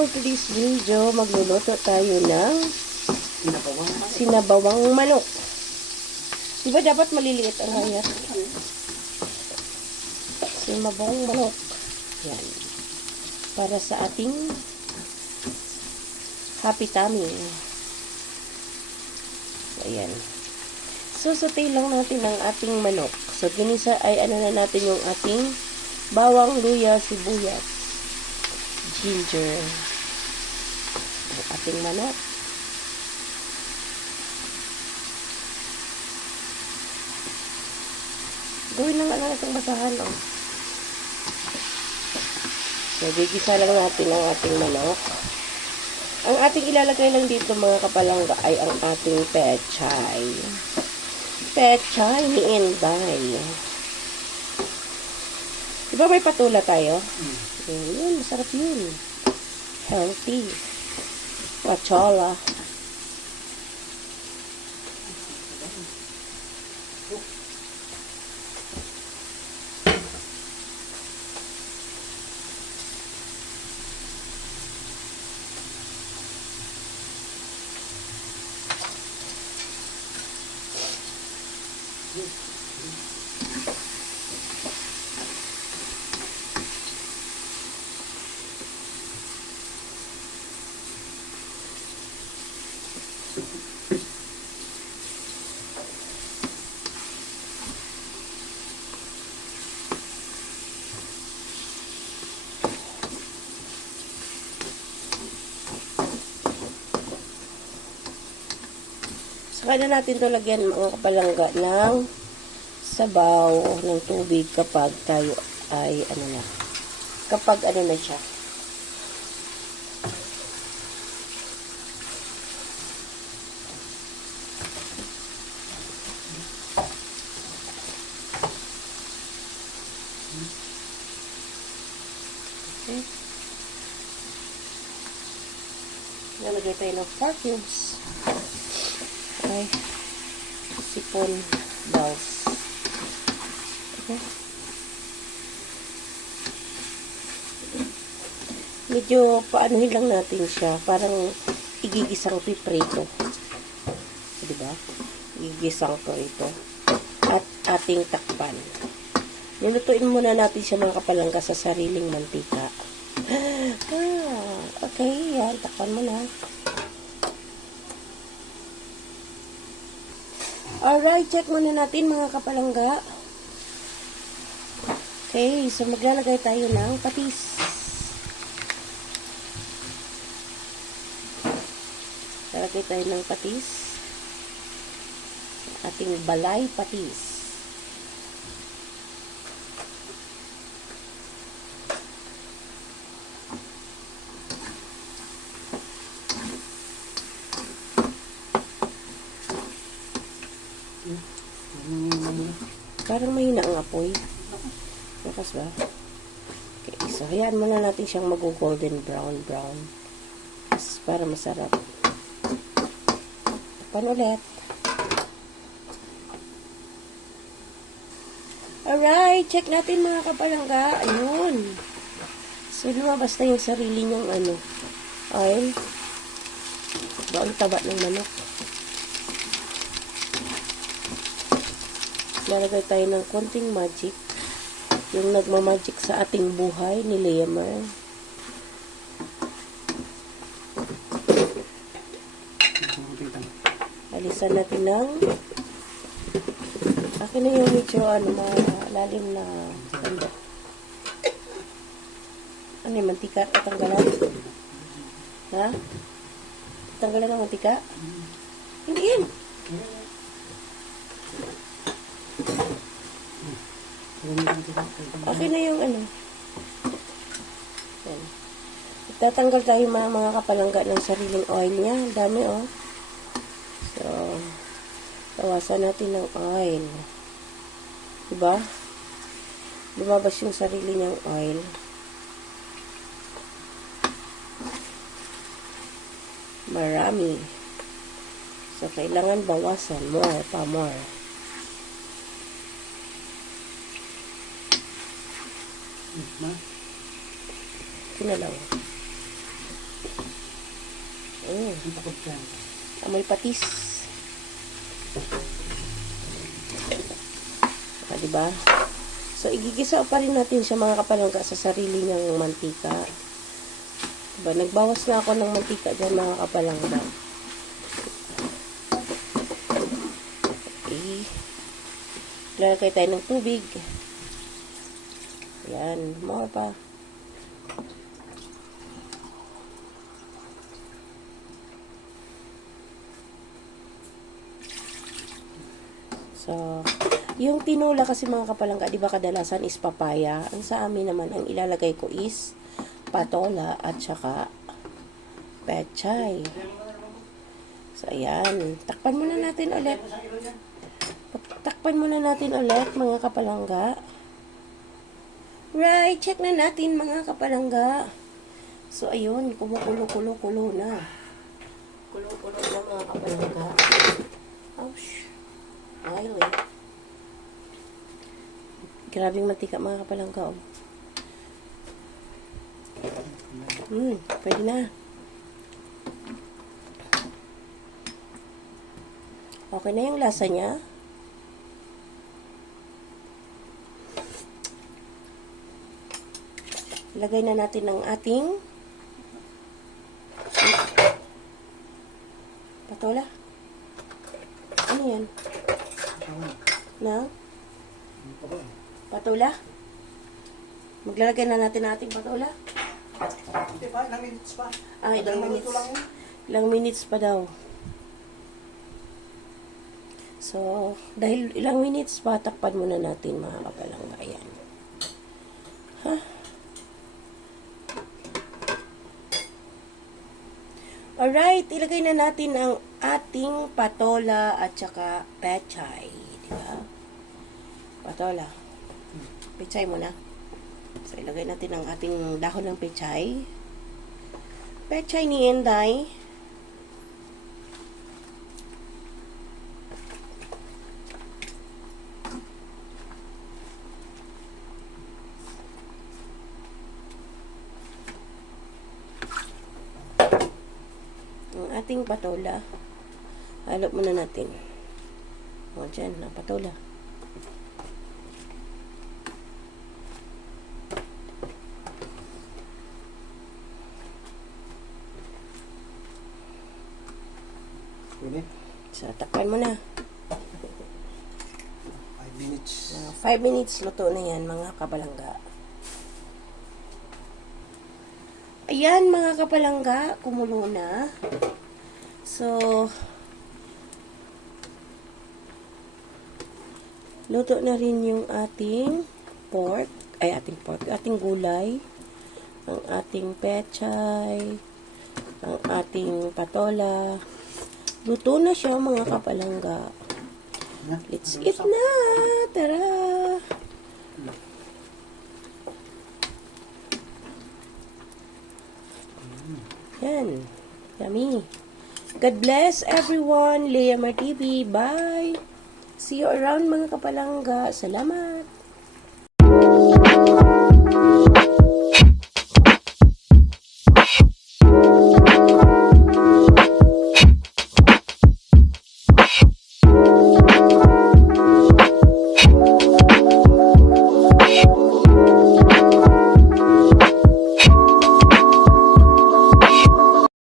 for today's video, magluluto tayo ng sinabawang manok. Diba dapat maliliit ang hayat? Sinabawang manok. Yan. Para sa ating happy tummy. Ayan. So, saute lang natin ang ating manok. So, ginisa ay ano na natin yung ating bawang, luya, sibuyas, ginger, ang ating manok. Gawin na nga lang itong basahan, oh. So, gigisa lang natin ang ating manok. Ang ating ilalagay lang dito, mga kapalangga, ay ang ating pechay. Pechay ni Inday. Diba may patula tayo? Yun, masarap yun. Healthy. Pachola. Saka na natin ito lagyan, mga kapalangga, ng sabaw ng tubig kapag tayo ay ano na. Kapag ano na siya. Okay. Nalagay tayo ng 4 cubes. Okay. Sipon balls. Okay. Medyo paanuhin lang natin siya. Parang igigisang piprito. Diba? Igigisang ko ito. At ating takpan. Nilutuin muna natin siya, mga kapalangga, sa sariling mantika. Okay. Yan. Takpan mo na. Alright, check muna natin, mga kapalangga. Okay, so maglalagay tayo ng patis. Lalagay tayo ng patis. Ating balay patis. Parang mahina ang apoy. Lakas ba? Okay, so hayaan muna natin siyang mag-golden brown. Para masarap. Pan ulit. Alright, check natin, mga kapalangga. Ayun. So lumabas na yung sarili niyang oil. Ba ang taba ng manok. Lalagay tayo ng konting magic. Yung nagmamagic sa ating buhay ni Leamer. Alisan natin ng akin na yung medyo malalim na ganda. Ano yung mantika? Tatanggalan? Ha? Tatanggalan ng mantika? Hindi yun. Okay na yung Yan. Tatanggal tayo, mga kapalangga, ng sariling oil niya. Ang dami, oh. So, tawasan natin ng oil. Diba? Lumabas yung sarili niyang oil. Marami. So, kailangan bawasan. More. Ito na lang. Amoy patis. Diba? So, igigisa pa rin natin siya mga kapalangga sa sarili niyang mantika. Diba? Nagbawas na ako ng mantika dyan mga kapalangga. Okay. Lalagay tayo ng tubig. Ayan. More pa. So, yung tinola kasi mga kapalangga, di ba kadalasan is papaya. Ang sa amin naman, ang ilalagay ko is patola at saka pechay. So, ayan. Takpan muna natin ulit. Takpan muna natin ulit, mga kapalangga. Right, check na natin, mga kapalangga. So, ayun, kumukulo-kulo-kulo na. Kulo-kulo na, mga kapalangga. Ouch. Ayun. Grabing mantika mga kapalangga. Pwede na. Okay na yung lasa niya. Lagay na natin ang ating patola. Ano yan? Na? Patola? Maglalagay na natin ang ating patola. Hindi pa, ilang minutes pa. Ilang minutes. Ilang minutes pa daw. So, dahil ilang minutes pa, takpan muna natin mga kapalangga. Ayan. Alright, ilagay na natin ang ating patola at saka pechay. Diba? Patola. Pechay muna. So, ilagay natin ang ating dahon ng pechay. Pechay ni Inday. Ang ating patola. Halo muna natin. O, dyan, ang patola. So, takpan mo na. 5 minutes. 5 minutes, luto na yan, mga kapalangga. Ayan, mga kapalangga, kumulo na. So, luto na rin yung ating pork, ating gulay, ang ating pechay, ang ating patola. Luto na siya, mga kapalangga. Let's eat na! Tara! Yan. Yummy. God bless everyone. Leah Mar TV. Bye! See you around, mga kapalangga. Salamat!